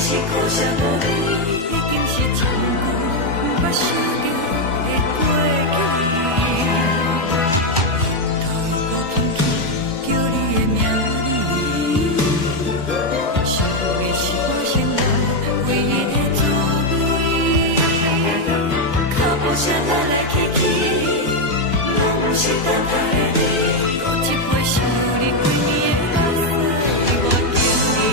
是苦涩无味，已经是真久毋捌想着的过去。头又轻轻叫你的名字，想的是我生来唯一的滋味。脚步声来来去去，拢是等待的你，搁一杯想你几年的目屎，我求你。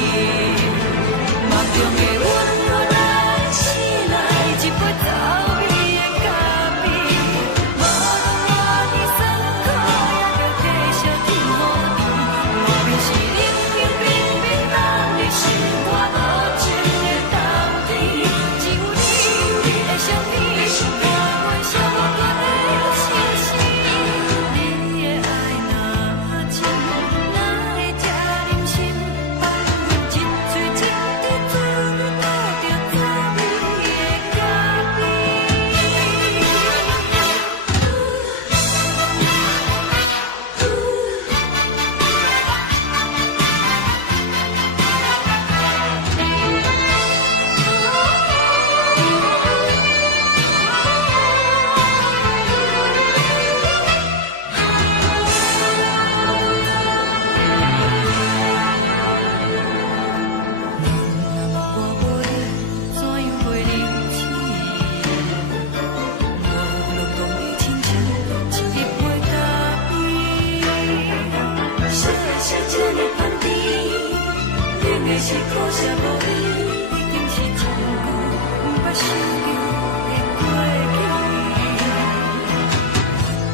梦中的阮落来醒来，一杯走味的咖啡，无论偌呢酸苦，也着继续甜予甜。莫名是冷冰冰冰冻入心肝无情的冬天，只有你的相片，伴阮寂寞过的星星。你的爱若真，哪会这忍心放阮一嘴一滴水，倒着滋味的咖是苦涩无味，已经是真久毋捌想着的过去。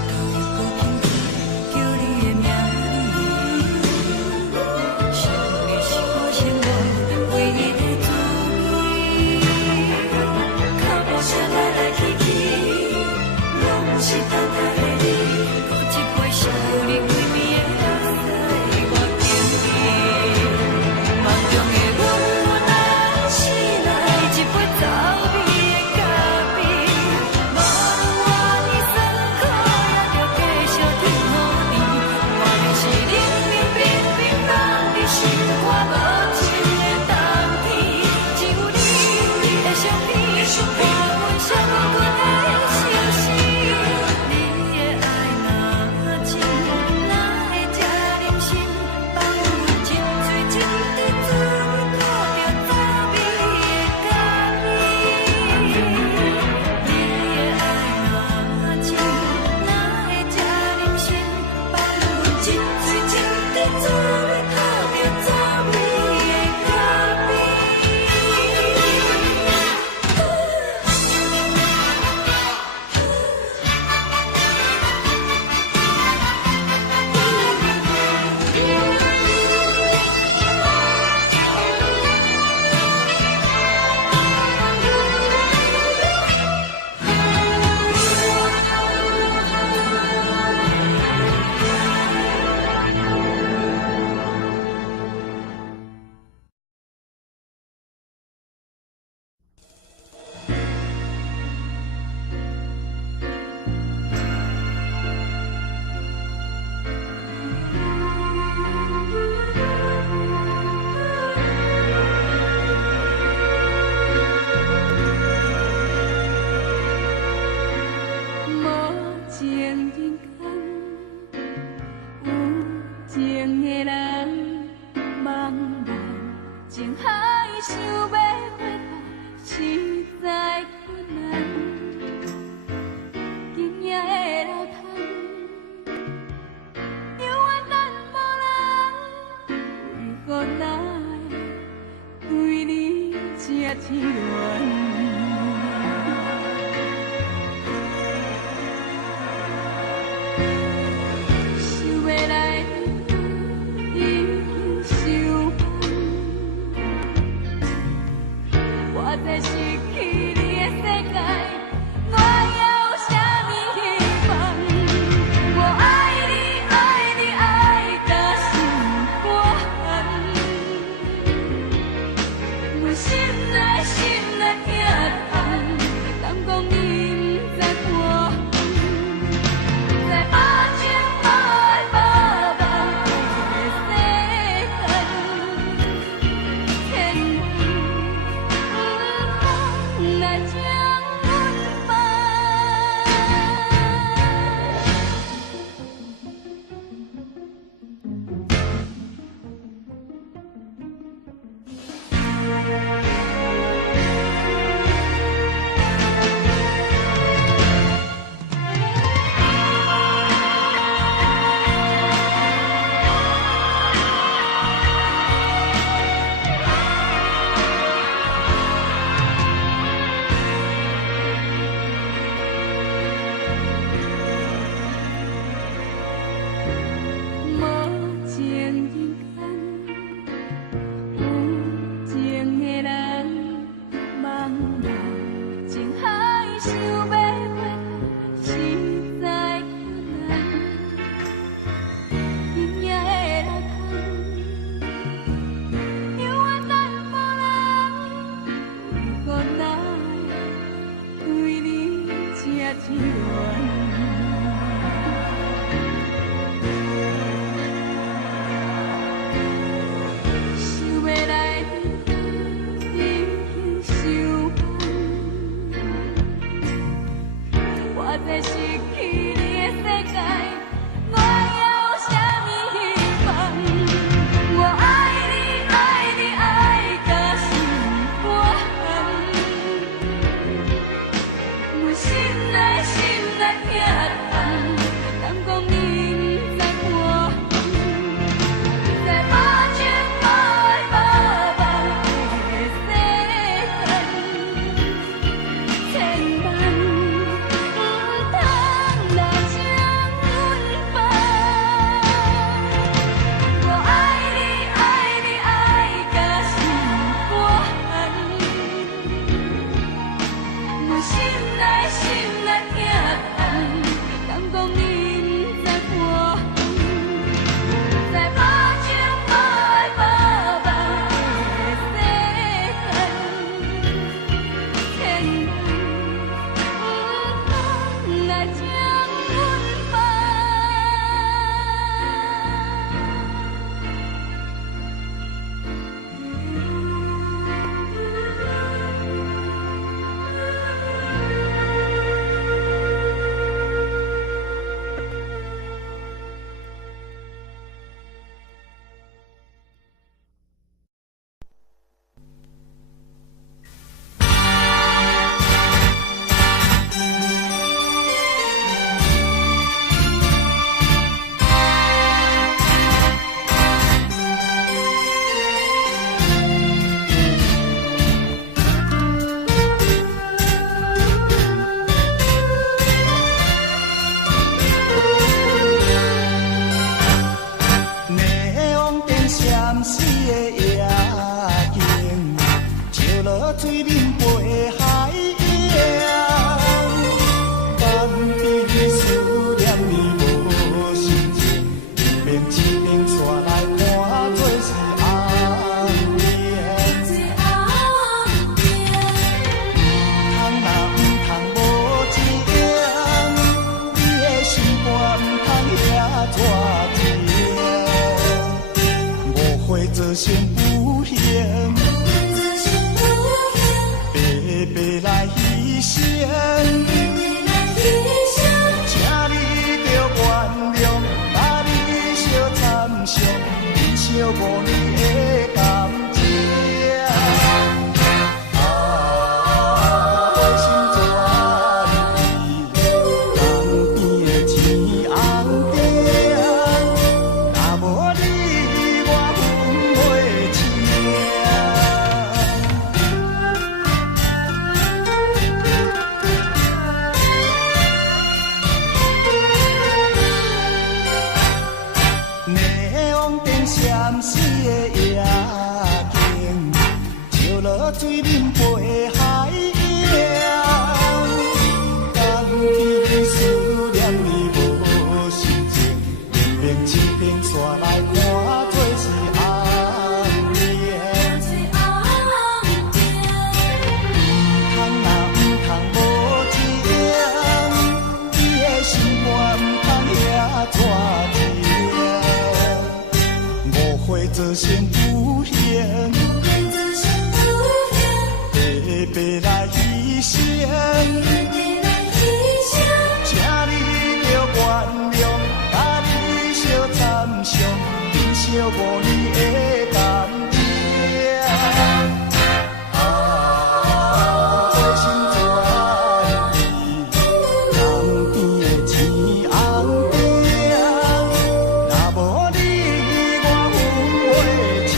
头又轻轻叫你的名字，想的是我生活唯一的滋味。脚步声来来去去，拢是等待的你，搁一杯想你几暝的目屎，我求你。梦中的阮落来醒来，一杯走味的咖啡，无论偌呢酸苦，也着继续甜予甜。莫名是冷冰冰冰冻入心肝无情的冬天，只有你的相片，伴阮寂寞过的星星。你的爱若真，哪会这忍心放阮一嘴一滴水，倒着滋味的咖啡。你的爱若真，哪会这忍心放阮一嘴一滴水，倒着滋味的咖啡。无情人间，有情的人，茫然情海想要回头，实在困难。今夜的流淌，犹原咱无人，为何咱会对你这痴恋？想要来已经伤烦，我在失去你的世界，我还有啥物希望？我爱你，爱你，爱到心肝，我心内心内。水面陪海洋，当天思念你无心情，明明一顶煞来看做是红颜。唔通啊唔通无情，你的心肝唔通遐带情，误会做成有缘。白来牺牲，请你着原谅，甲你相参详，珍惜5年的感情。真心全意，江边的青红灯，若无你我分袂清。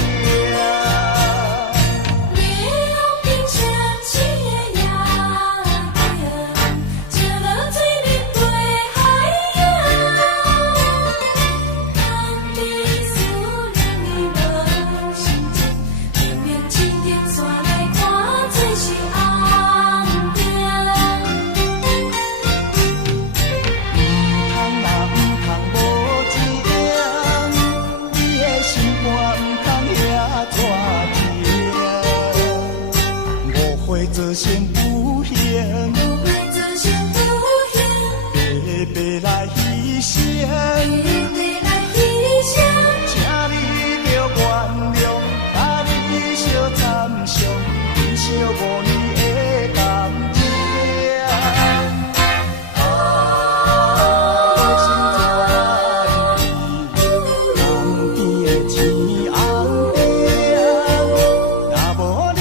做成有缘，白白来牺牲，请你着原谅，甲你相参详，珍惜5年的感情。真心全意，江边的青红灯，若无你。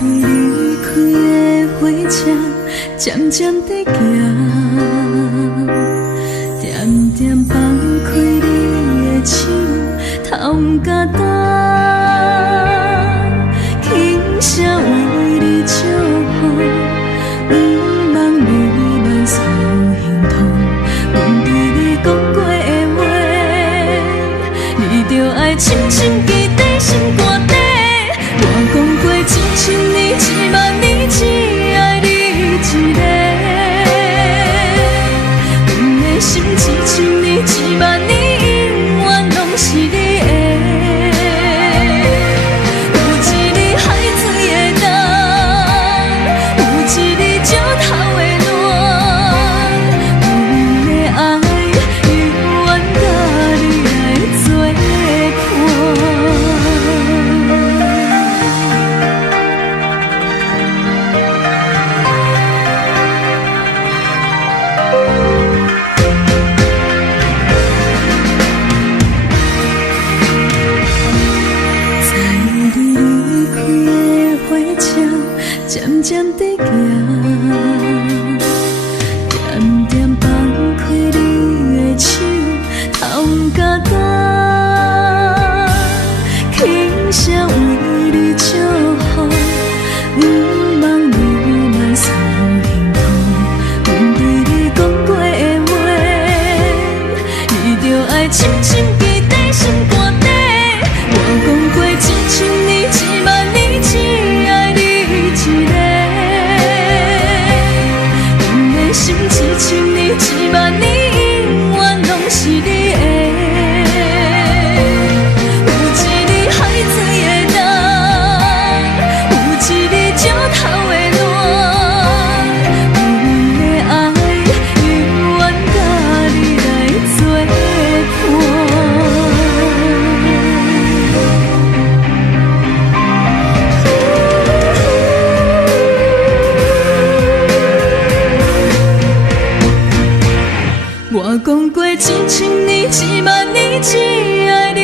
你离开的火车，渐渐地行，点点放开你的手，头不敢担，轻声为你祝福，不望你满受心痛。阮对你讲过的话，你着爱深深记在心肝底。我讲过1000年、10000年，只爱你一个。阮的心1000年、10000年，永远拢是你的。有一日海水的浪，有一日石头的暖，阮的爱永远甲你来作伴。渐渐地行，点点放开你的手，头不敢担，轻声为你祝福，不望你满受心痛。阮对你讲过的话，你着爱深深记在心肝底。我讲过1000年、10000年，只爱你一个。心1000年、10000年，永远拢是你的。有一日海水的浪，有一日石头的暖，阮的爱永远甲你来作伴。我讲过1000年、10000年，只爱你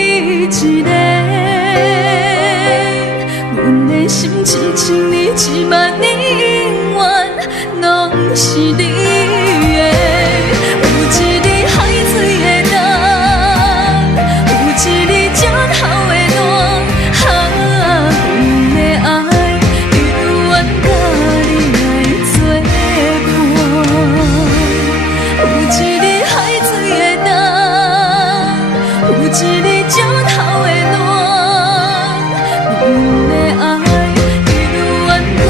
一个。阮的心1000年、10000年，永远拢是你的。有一日海水的浪，有一日石头的暖，阮的爱永远甲你来作伴。有一日海水的浪，有一日石头的暖，阮的爱永远甲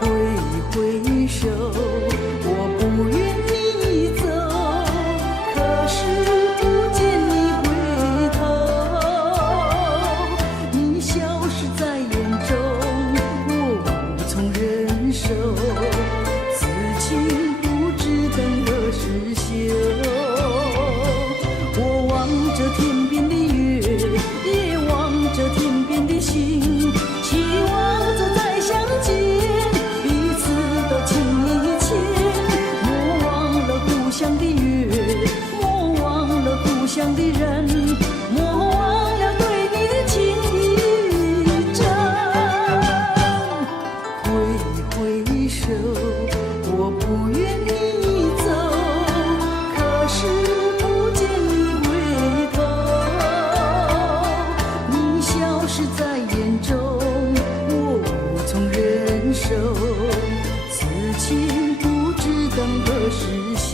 挥挥手，我不愿你走，可是不见你回头。你消失在眼中，我无从忍受，此情不知等何时休。我望着天边的月，也望着天边的星，期望着再相见，彼此都情意牵。莫忘了故乡的月，莫忘了故乡的人，莫忘了对你的情意真。挥挥手，我不愿你走，可是不见你回头。你消失在眼中，我无从忍受，此情不知等何时休。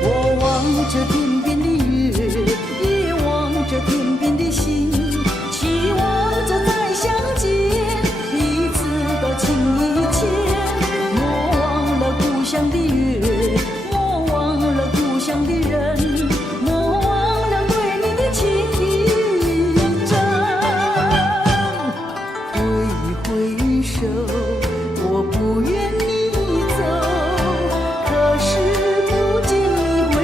我望着天边的月，也望着天边的星，期望着再相见，彼此都情意牵。莫忘了故乡的月，莫忘了故乡的人，莫忘了对你的情意真。挥挥手，我不愿你走，可是不见你回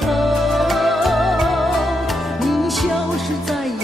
头。你消失在眼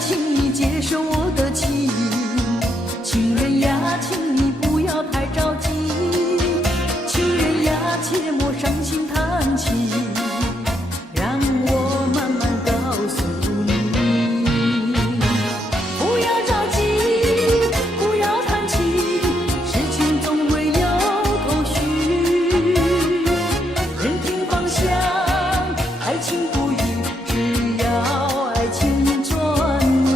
请你接受我的情，情人呀，请你不要太着急，情人呀，切莫伤心叹气，让我慢慢告诉你，不要着急，不要叹气，事情总会有头绪，认定方向，爱情不移，只要爱情转移。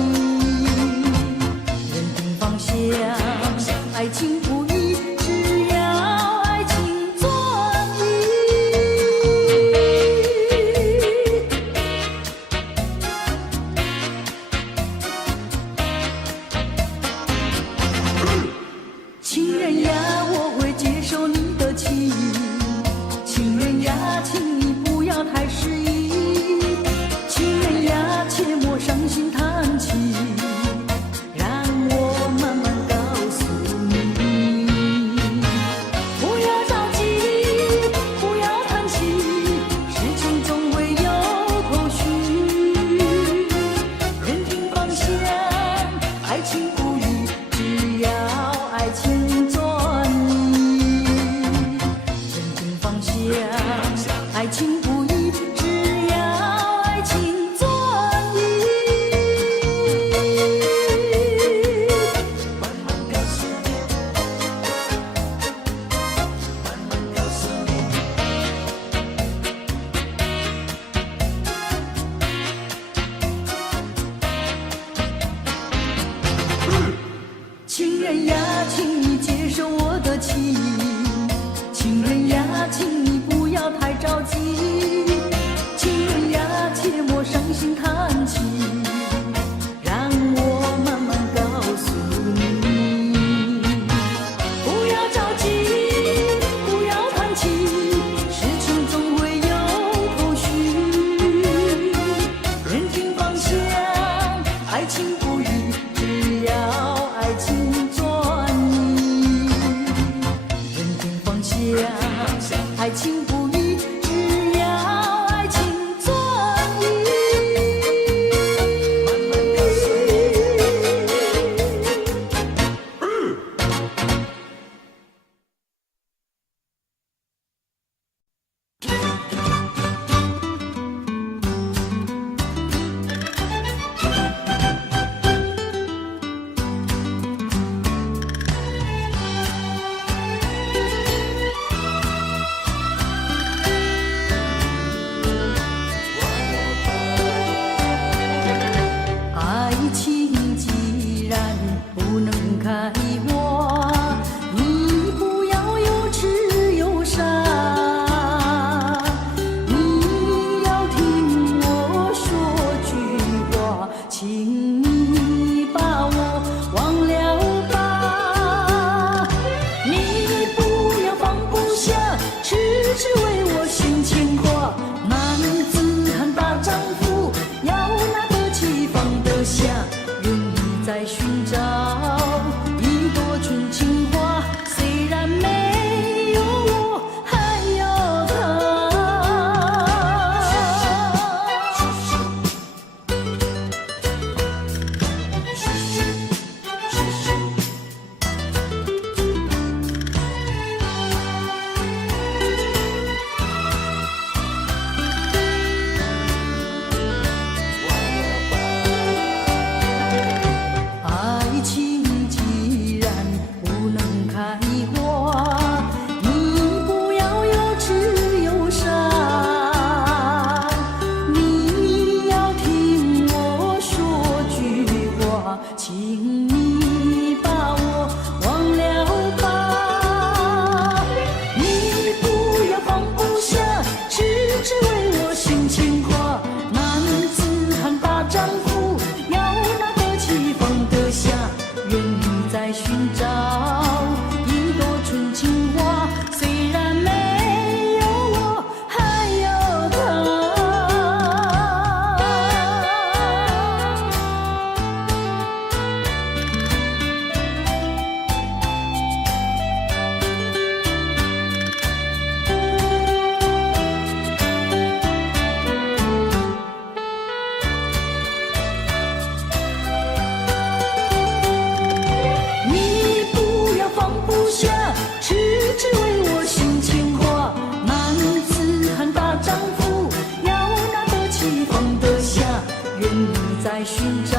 愿你在寻找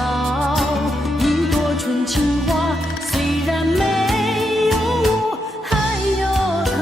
一朵纯情花，虽然没有我，还有他。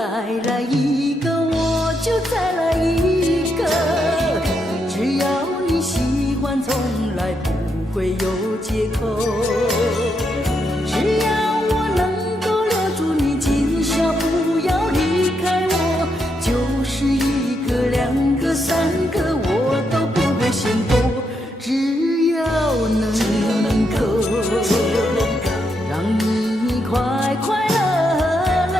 再来一个，我就再来一个。只要你喜欢，从来不会有借口。只要我能够留住你，今宵不要离开我，就是一个、两个、三个，我都不会嫌多。只要能够让你快快乐乐，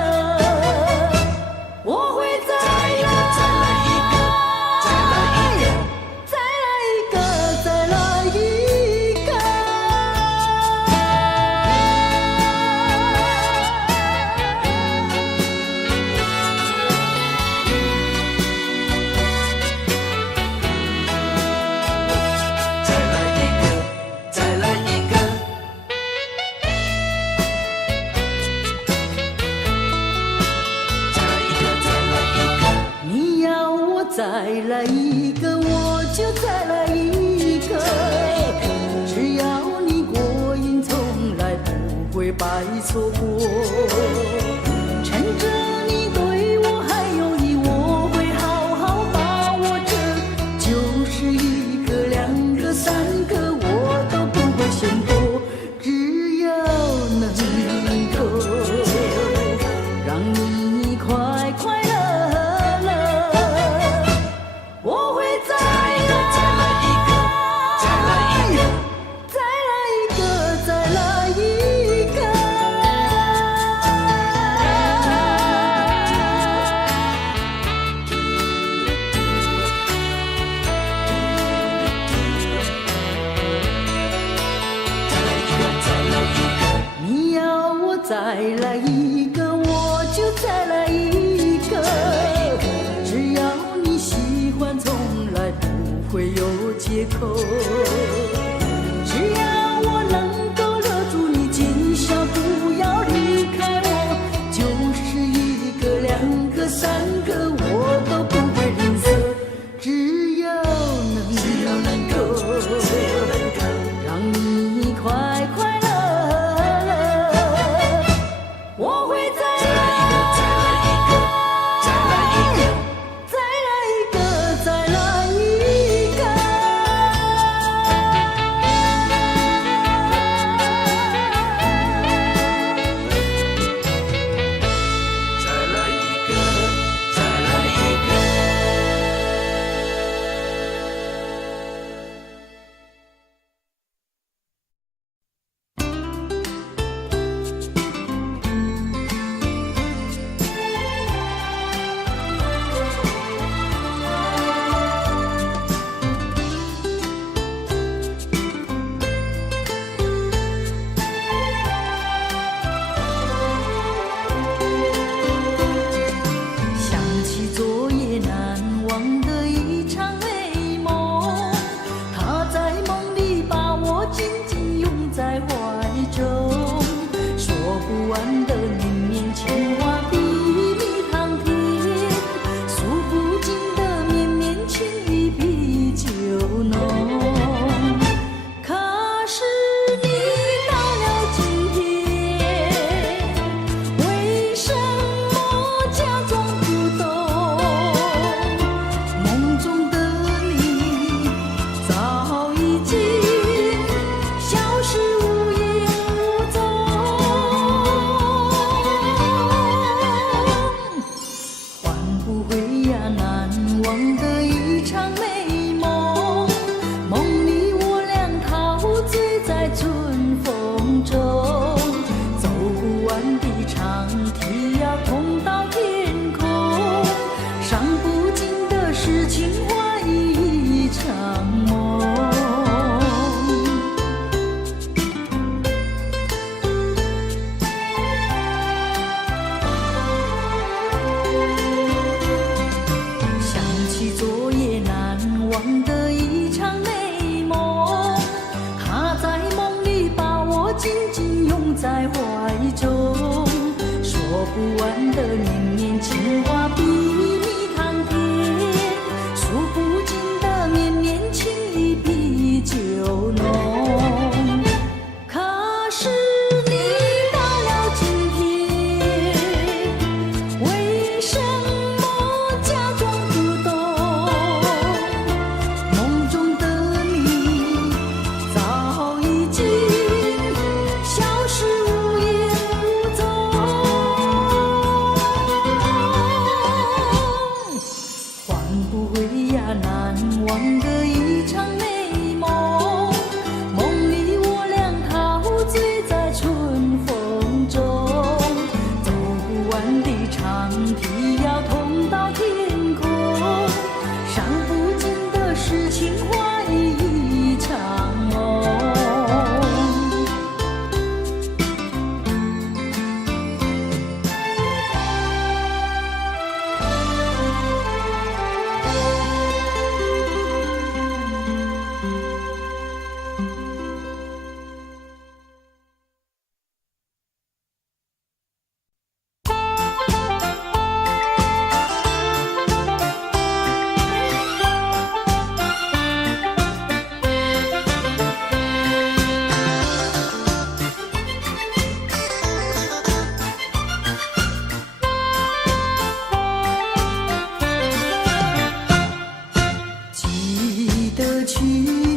我会再来一个，再来一个，再来一个，再来一个。你要我再来一个，我就再来一个。只要你过瘾，从来不会白错过。趁着你对我还有意，我会好好把握着。就是一个、两个、三个，我都不会嫌多。只要能够让你快快乐乐，我会再来一个，再来一个，再来一个，再来一个。你要我再来一个，我就再来一个。只要你喜欢，从来不会有借口。只要我能够留住你，今宵不要离开我，就是一个、两个、三个，我都不会吝啬。只要能够让你快快乐乐，我会再来一个，再来一个，再来一个，再来一个，再来一个。为情。